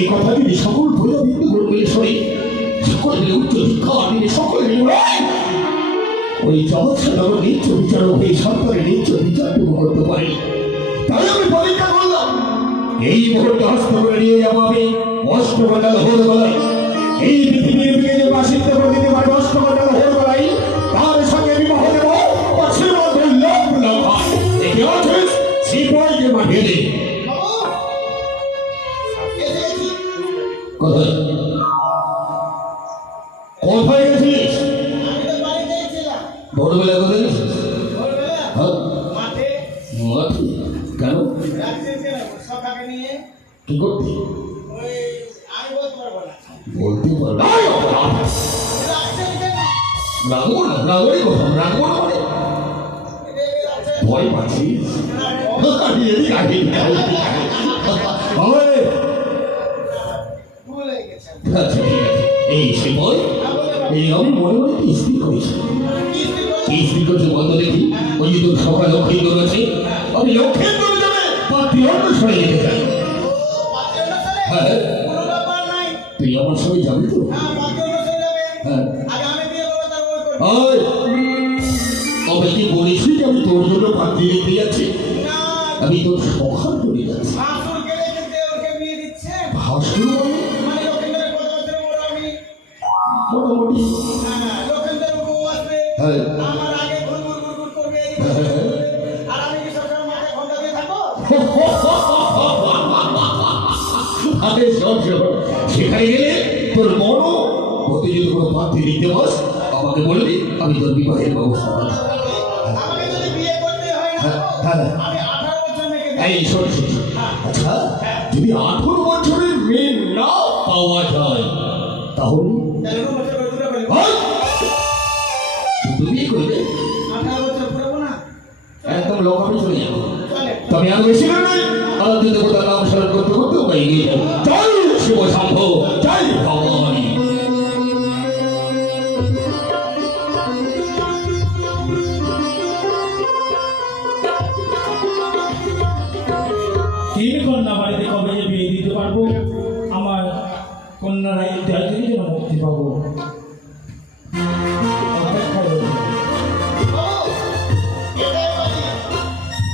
এই কথা যদি সকল ভৈরবিন্দু গুরু মিলে শোনে সকল মিলে উচ্চ শিক্ষা দিলে সকল মিলে ওই! জগৎসা নগর নিত্য বিচারক এই সন্তানের নিত্য বিচারটুকু করতে পারে তাই আমি পরীক্ষা করলাম, এই মুহূর্তে হস্ত করে নিয়ে যাব আমি অষ্টমণ্ডল হোল গলায় এই পৃথিবীর বুকে যে বাসিত্ব করে দিতে পারবে অষ্টমণ্ডল হোল গলায় তার সঙ্গে বিবাহ দেব। লোক লোক হয় দেখে আছিস সিপাহীকে মাঠিয়ে দে। কোথায় গেছিস ভোরবেলা কোথায় গেছিস কেন? কি করতে? বলতে পারব রাগবো না। রাগবই কথা রাগবো না। মানে? ভয় পাচ্ছিস? আচ্ছা এই সে এই আমি মনে মনে স্থির করেছি। স্থির করছে বন্ধ দেখি। ওই যে সকাল লক্ষ্মীন্দর আছে। আমি লক্ষ্মীন্দর যাবে। পাত্রী অন্য সরে যেতে চাই তোর মন হতে যদি কোনো পাত্রী দিতে বস আমাকে বলবি আমি তোর বিবাহের ব্যবস্থা করব। হয় হ্যাঁ, হ্যাঁ। আমি এই শোন শোন শোন। আচ্ছা যদি আঠেরো বছরের মেয়ে না পাওয়া যায় তাহলে? করে! তুমি করবে। একদম লোকাপে চলে যাব। তবে আর বেশি না। নয় আরাধ্য দেবতার নাম স্মরণ করতে করতে এগিয়ে যাব পারব, আমার কন্যারা এই দায়িত্বের জন্য মুক্তি পাবো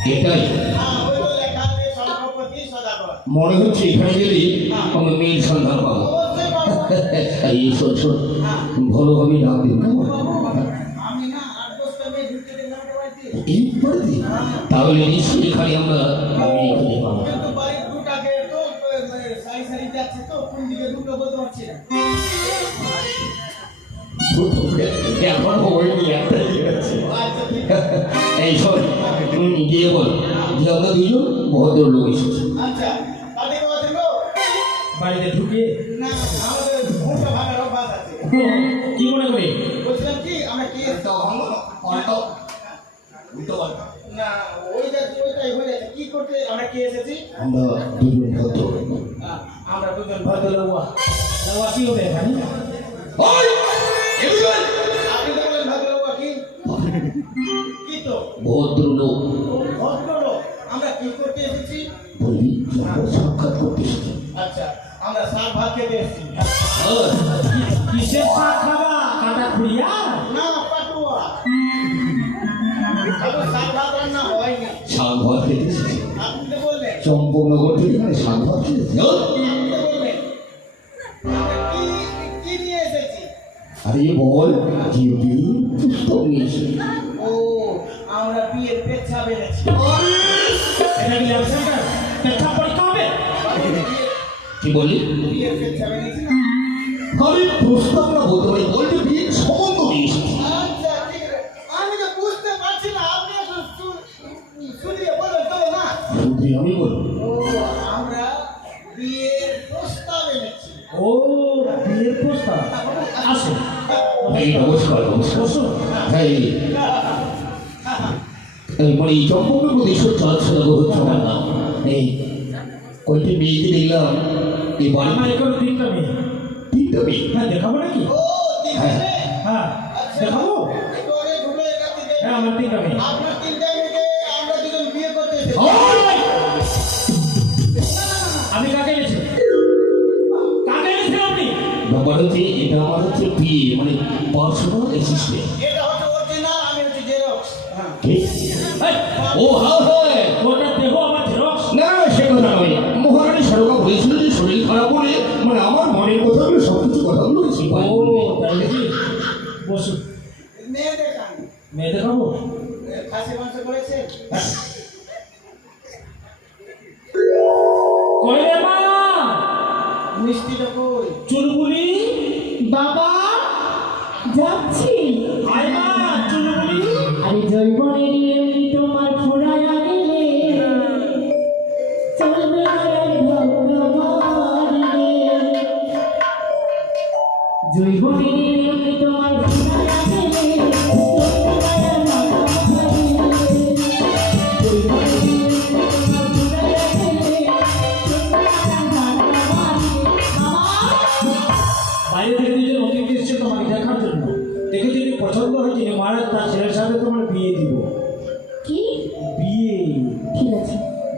এটাই। মনে হচ্ছে এখানে গেলে আমি মেয়ের সন্ধান পাবো। এই শোন ভালোভাবে তাহলে নিশ্চয়ই এখানে আমরা মেয়ে খুঁজে পাবো কিন্তু বাড়ির দুটাকে তো এ, এ, সারি সারি যাচ্ছে তো কোন দিকে দুটো বলতে পারছি না। এখন হয়নি একটাই আচ্ছা ঠিক এই শোন গিয়ে বল। যে আমরা দুজন? ভদ্রলোক এসেছি। আচ্ছা বাড়িতে ঢুকে। না আমাদের ঘুমটা ভাঙার অভ্যাস আছে। কি মনে করে? বলছিলাম কি আমরা কি? না ওই ওইটাই হয়ে যাচ্ছে কি করতে আমরা কি এসেছি? আমরা দুজন ভদ্রলোক। আমরা দুজন ভদ্রলোক। ভদ্রলোক আমরা কি করতে এসেছি? বলবি সাক্ষাৎ করতে এসেছি। আচ্ছা আমরা শাক ভাত খেতে এসেছি। কিসের শাক খাবা কাটা খুঁড়িয়া? না পাটুয়া। আবার শাক ভাত রান্না হয়নি। শাক ভাত খেতে এসেছি। আপনি তো বললেন। চম্পকনগর থেকে এখানে শাক ভাত খেতে এসেছি। ওই, আপনি তো বললেন। আমরা কি কি নিয়ে এসেছি? আরে বল। বলি? আমি প্রস্তাব না বলতে পারি বলতে বিয়ের সম্বন্ধ নিয়ে আচ্ছা আমি বলব। আমরা বিয়ের প্রস্তাব এনেছি। ও বিয়ের প্রস্তাব? আসো। এই নমস্কার নমস্কার। এই এই মানে এই বাড়ি তিনটা মেয়ে তিনটা মেয়ে হ্যাঁ দেখাবো নাকি? হ্যাঁ। হ্যাঁ দেখাবো? হ্যাঁ আমার তিনটা মেয়ে আমি কাকে এনেছি? আপনি? এটা আমার হচ্ছে বিয়ে মানে পার্সোনাল অ্যাসিস্ট্যান্ট চুলগুলি বাবা যাচ্ছি। আয় মা চুলগুলি।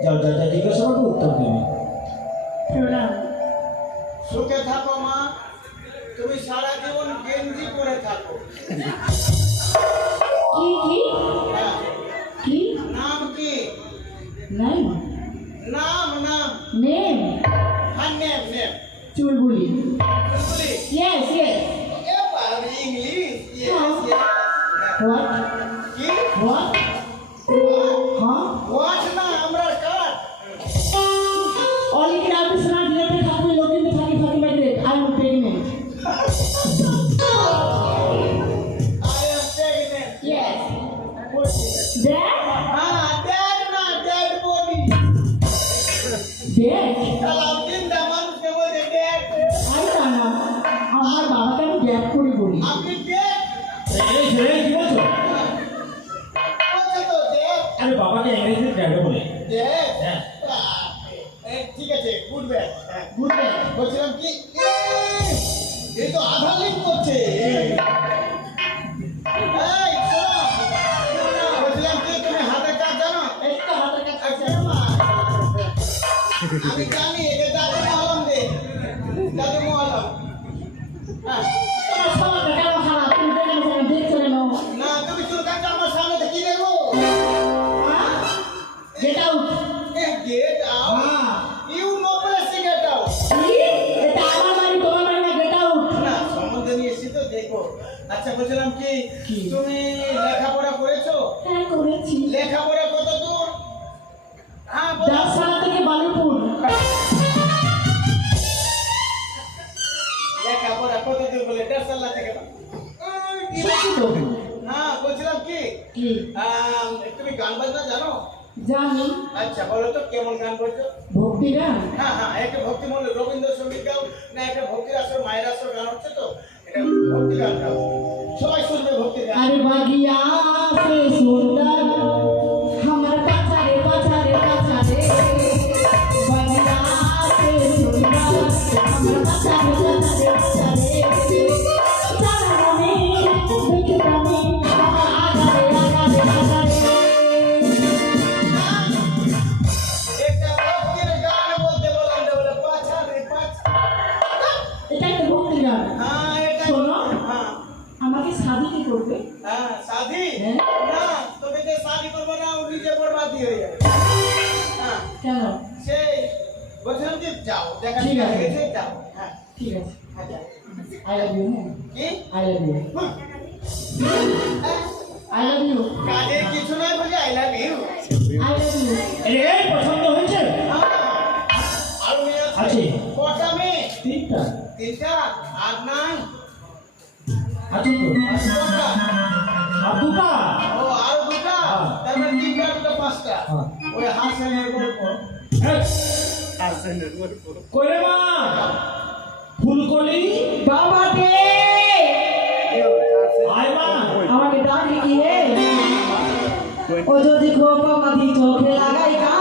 দরজা যা জিজ্ঞাসা করবে উত্তর দেবে। প্রণাম। সুখে থাকো মা তুমি সারা জীবন গেঞ্জি পরে থাকো। Cali. বলে দেড় সাল লাগে না হ্যাঁ, তুমি গান বাজনা জানো? জানি। আচ্ছা বলো তো কেমন গান করছ ভক্তি গান? হ্যাঁ হ্যাঁ একটা ভক্তি মনে রবীন্দ্রসঙ্গীত না একটা ভক্তি রাষ্ট্র মায়ের গান হচ্ছে তো ভক্তি গান গাও। সবাই শুনবে ভক্তি আরে বাগিয়া আছে। হ্যাঁ। ঠিক আছে। I love I love you I love কাজের কিছু নয় বলে আই লাভ ইউ হয়েছে? আর মেয়ে আছে। কটা মেয়ে? তিনটা। তিনটা। আছে ও আর দুটা তারপরে তিনটা পাঁচটা। ওই হাসেনের হ্যাঁ। কইরে মা, ফুলকলি বাবা কে আয় মা, আমাকে ডাকি কি হে ইয়ে। ও যদি খোপা মাথি চোখে লাগাই কা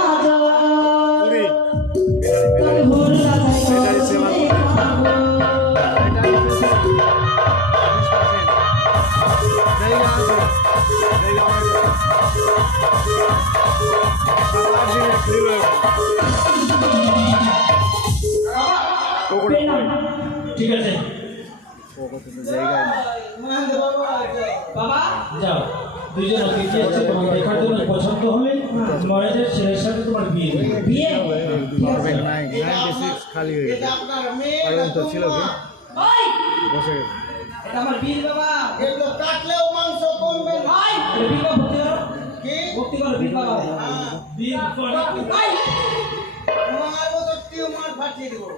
ঠিক আছে যাও দুজন তোমার পছন্দ হলে নয়েজের ছেলের তোমার বিয়ে বিয়ে নাইনটি খালি হয়ে গেছে ছিল বসে গেছে এটা আমার বীর বাবা। এগুলো কাটলেও মাংস কমবে এটা বীর বাবা ভক্তি করো। কি? ভক্তি করো বীর বাবা। হ্যাঁ, বিয়ে করে ওই তোমার মতো টিউমার ফাটিয়ে দেবো।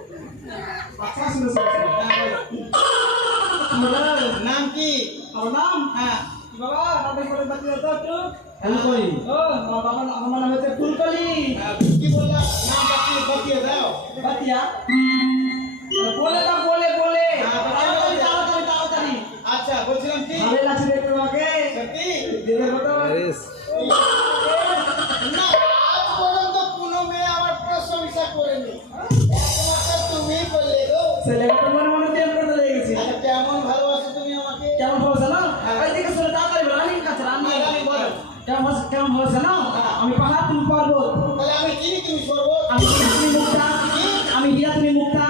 শুনো নাম কি? আমার নাম? হ্যাঁ। বাবা? নামে করে বাতি দাও একটু ফুলকলি। ও আমার বাবা আমার নাম হচ্ছে ফুলকলি। হ্যাঁ, কি বললা? নাম বাতিয়ে বাতিয়ে দাও। বাতিয়া। বলে দাও বলে বলে হ্যাঁ, তাড়াতাড়ি তাড়াতাড়ি তাড়াতাড়ি আচ্ছা বলছিলাম কি ভালো লাগছে দেখতে তোমাকে সত্যি দেবে কথা না আজ পর্যন্ত কোনো মেয়ে আমার প্রশংসা করেনি একমাত্র তুমি বললে গো ছেলেটা তোমার মনে তেল করতে লেগে গেছে আচ্ছা, কেমন ভালোবাসো তুমি আমাকে কেমন ভাবছে না ওই দিকে শুনে তাড়াতাড়ি রানী কাছে রানী হ্যাঁ, রানী বলো। কেমন ভাবছে কেমন ভাবছে না আমি পাহাড় তুমি পর্বত তাহলে আমি চিনি তুমি সর্ব আমি হীরা, তুমি মুক্তা আমি হীরা তুমি মুক্তা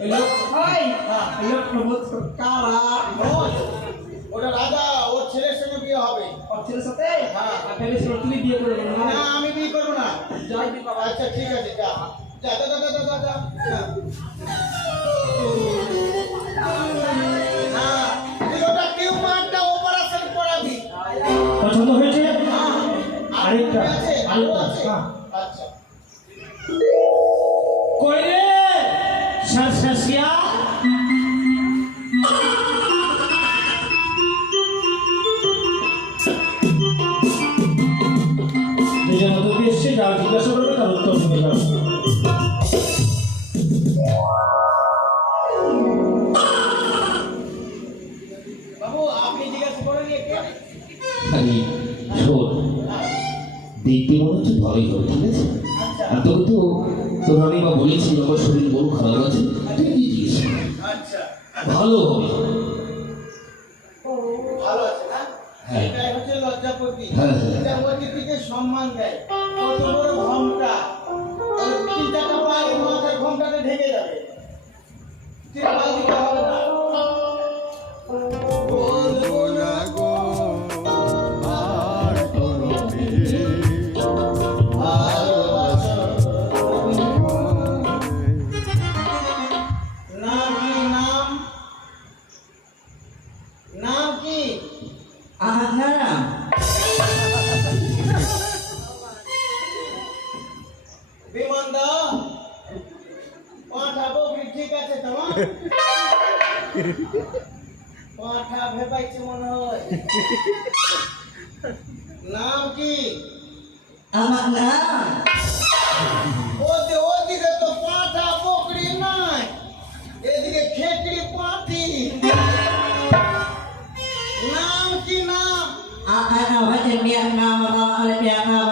ভ্যাকসিন ওই লোক ওই ওই লোক প্রবোধ কারা ওটা রাজা ওর ছেলের সঙ্গে বিয়ে হবে ওর ছেলের সাথে হ্যাঁ। আর ফেলে ছিল তুমি বিয়ে করে দেবে না আমি বিয়ে করব না জয় দি বাবা আচ্ছা ঠিক আছে যা যা যা যা যা পাঠা ভেপাইছে মনে হয়। নাম কি? আমার নাম। ওতে ওদিকে তো পাঠা বকরি নাই এদিকে খেকড়ি পাঠি। নাম কি নাম? আহা হচ্ছে মিয়ার নাম আমার মিয়ার নাম।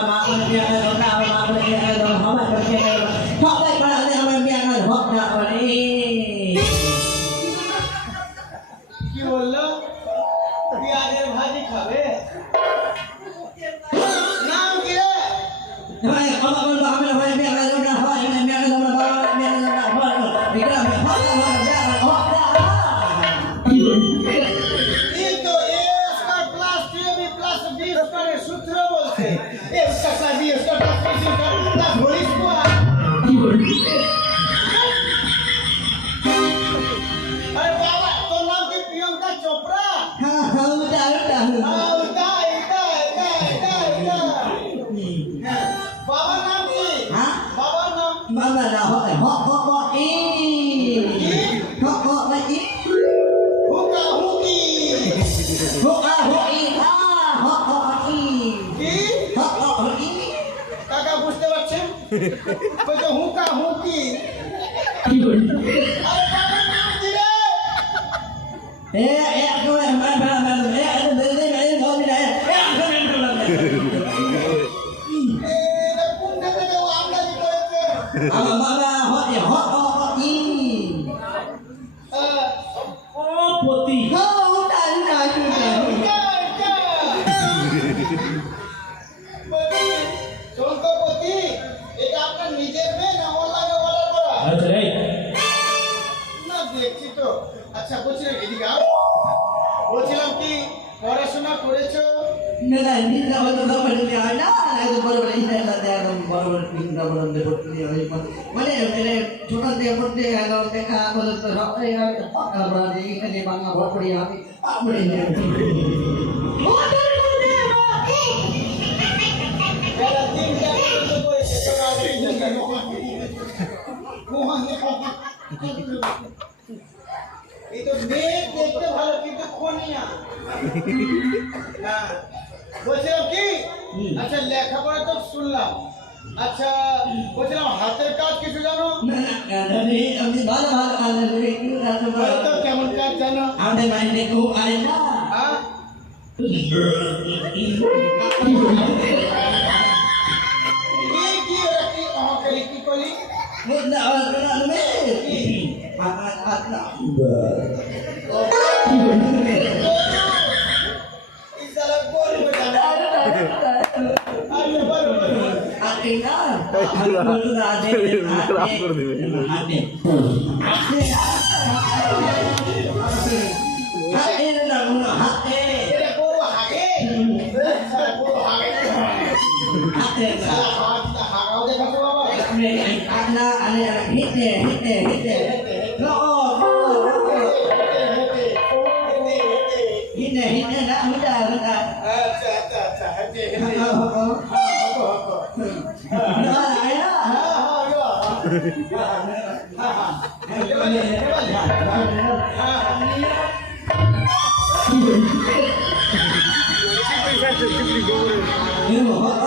হয় আমার বলব আমি হয় মিয়ার இதெல்லாம் நீண்ட படுக்கையாடா அது பரவாயில்ல இதெல்லாம் தேடம் பரவாயில்ல நீண்ட படம் படுக்கையா মানে এখানে ছোট দিয়ে পড়তে গেল দেখা বলে তো রক্তে পাকা বাড়ি এখানে বাংলা ভর করি আমি আমি এই তো দেখতে ভালো কিন্তু খনিয়া না বলছিলাম কি? আচ্ছা লেখাপড়া তো শুনলাম। আচ্ছা বলছিলাম হাতের কাজ কিছু জানো? আমি ভালো ভালো কাজ তো কেমন কাজ জানো? আমাদের খুব আয় না। হ্যাঁ? What ஓட்டிங்களா Hitler, Hitler, Hitler. 你怎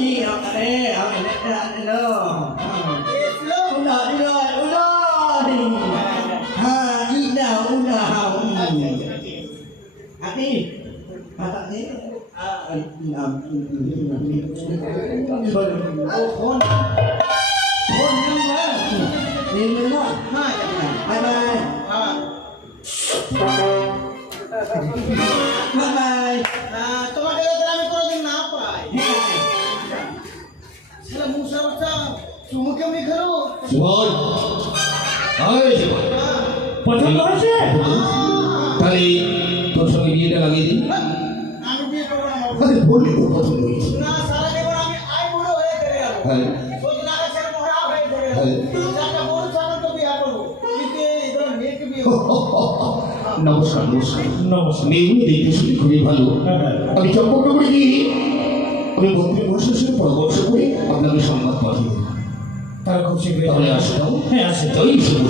đi học thế học để lại đạn đâu u nở đi rồi u nở đi ha đi nào u nở hồng hát đi mà tặng thế Hãy subscribe cho kênh Ghiền Mì Gõ Để không bỏ lỡ những video hấp dẫn ভালো হয়েছে। পছন্দ হয়েছে? তাহলে তোর সঙ্গে বিয়েটা লাগিয়ে দিই। আরে বললি তোর পছন্দ হয়েছে। হ্যাঁ। হ্যাঁ। নমস্কার নমস্কার। নমস্কার। মেয়েগুলি দেখতে শুনে খুবই ভালো। হ্যাঁ, আমি চক্কর করে গিয়ে আমি পরামর্শ করে আপনাকে সংবাদ পাঠিয়ে তারা খুব শীঘ্রই চলে আসতো হ্যাঁ, হ্যাঁ আসে। তো। এই শুভ